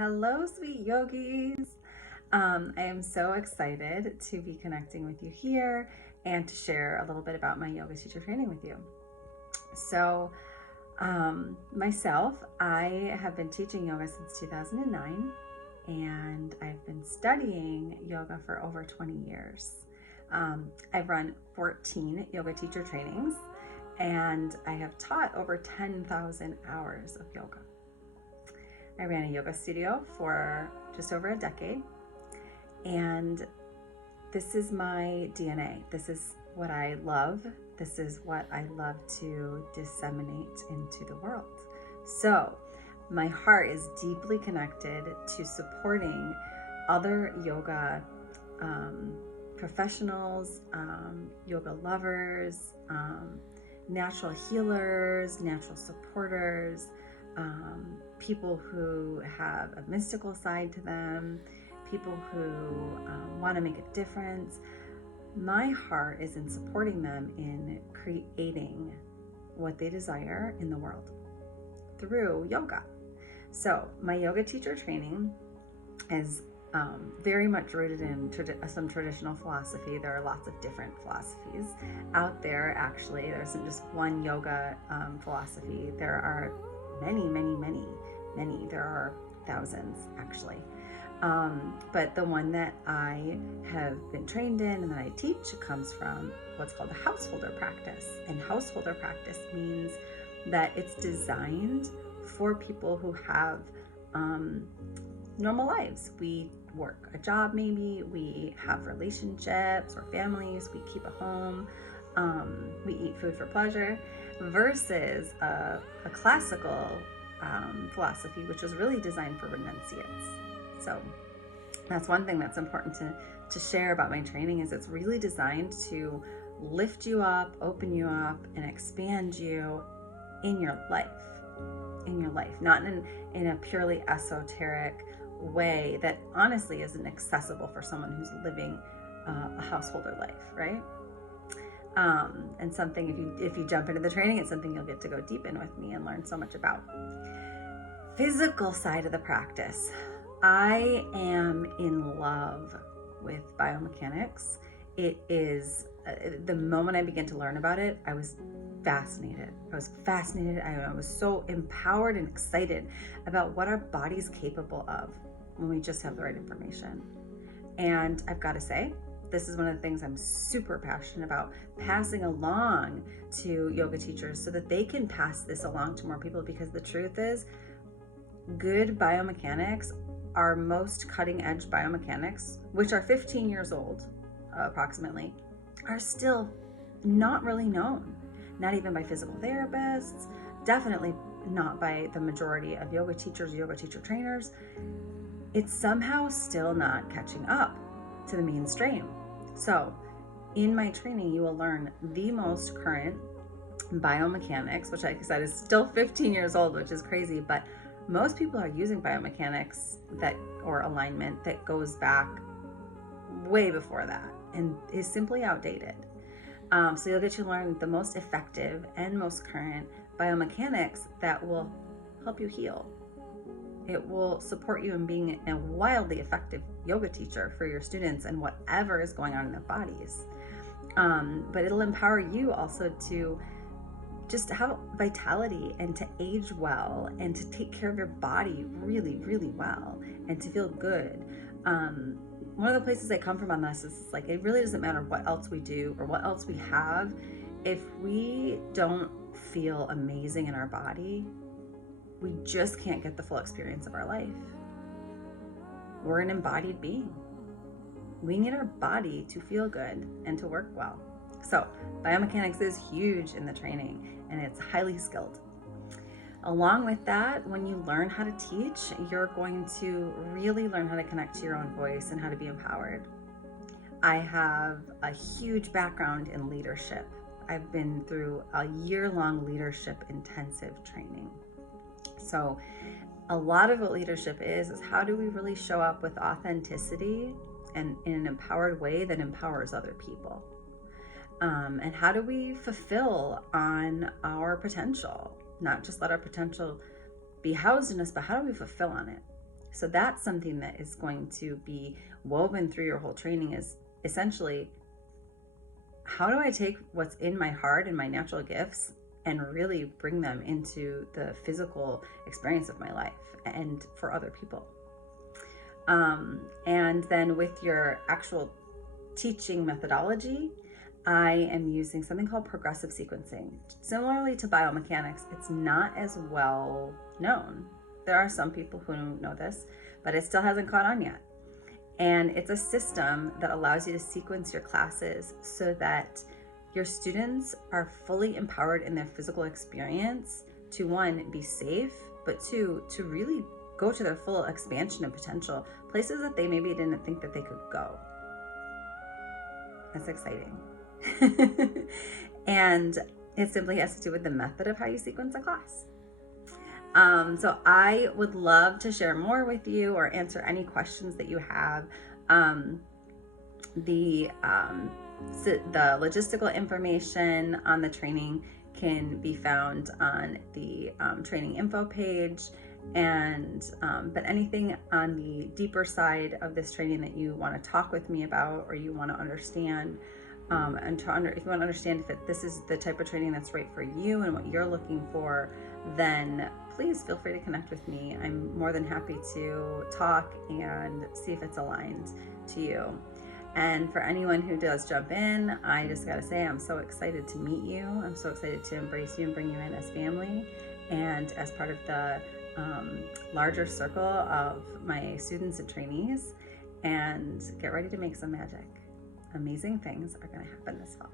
Hello, sweet yogis. I am so excited to be connecting with you here and to share a little bit about my yoga teacher training with you. So, myself, I have been teaching yoga since 2009, and I've been studying yoga for over 20 years. I've run 14 yoga teacher trainings, and I have taught over 10,000 hours of yoga. I ran a yoga studio for just over a decade, and this is my DNA. This is what I love. This is what I love to disseminate into the world. So my heart is deeply connected to supporting other yoga professionals, yoga lovers, natural healers, natural supporters, people who have a mystical side to them, people who want to make a difference. My heart is in supporting them in creating what they desire in the world through yoga. So my yoga teacher training is very much rooted in some traditional philosophy. There are lots of different philosophies out there. Actually, there isn't just one yoga philosophy. There are many. There are thousands, actually. But the one that I have been trained in and that I teach comes from what's called a householder practice. And householder practice means that it's designed for people who have normal lives. We work a job, maybe we have relationships or families, we keep a home, we eat food for pleasure, versus a classical philosophy, which was really designed for renunciates. So that's one thing that's important to share about my training, is it's really designed to lift you up, open you up, and expand you in your life, not in a purely esoteric way that honestly isn't accessible for someone who's living a householder life, right? And something, if you jump into the training, it's something you'll get to go deep in with me and learn so much about. Physical side of the practice. I am in love with biomechanics. It is, the moment I began to learn about it, I was fascinated. I was so empowered and excited about what our body's capable of when we just have the right information. And I've got to say, this is one of the things I'm super passionate about passing along to yoga teachers so that they can pass this along to more people, because the truth is, good biomechanics, our most cutting edge biomechanics, which are 15 years old approximately, are still not really known. Not even by physical therapists, definitely not by the majority of yoga teachers, yoga teacher trainers. It's somehow still not catching up to the mainstream. So in my training, you will learn the most current biomechanics, which, like I said, is still 15 years old, which is crazy, but most people are using biomechanics or alignment that goes back way before that and is simply outdated. So you'll get to learn the most effective and most current biomechanics that will help you heal. It will support you in being a wildly effective yoga teacher for your students and whatever is going on in their bodies. But it'll empower you also to just have vitality and to age well and to take care of your body really, really well and to feel good. One of the places I come from on this is like, it really doesn't matter what else we do or what else we have. If we don't feel amazing in our body, we just can't get the full experience of our life. We're an embodied being. We need our body to feel good and to work well. So biomechanics is huge in the training, and it's highly skilled. Along with that, when you learn how to teach, you're going to really learn how to connect to your own voice and how to be empowered. I have a huge background in leadership. I've been through a year-long leadership intensive training. So a lot of what leadership is how do we really show up with authenticity and in an empowered way that empowers other people? And how do we fulfill on our potential? Not just let our potential be housed in us, but how do we fulfill on it? So that's something that is going to be woven through your whole training, is essentially, how do I take what's in my heart and my natural gifts and really bring them into the physical experience of my life and for other people? And then with your actual teaching methodology, I am using something called progressive sequencing. Similarly to biomechanics, it's not as well known. There are some people who know this, but it still hasn't caught on yet. And it's a system that allows you to sequence your classes so that your students are fully empowered in their physical experience to, one, be safe, but two, to really go to their full expansion and potential, places that they maybe didn't think that they could go. That's exciting. And it simply has to do with the method of how you sequence a class. So I would love to share more with you or answer any questions that you have. The logistical information on the training can be found on the training info page. And but anything on the deeper side of this training that you want to talk with me about, or you want to understand, if you want to understand if this is the type of training that's right for you and what you're looking for, then please feel free to connect with me. I'm more than happy to talk and see if it's aligned to you. And for anyone who does jump in, I just gotta say, I'm so excited to meet you. I'm so excited to embrace you and bring you in as family and as part of the larger circle of my students and trainees, and get ready to make some magic. Amazing things are going to happen this fall.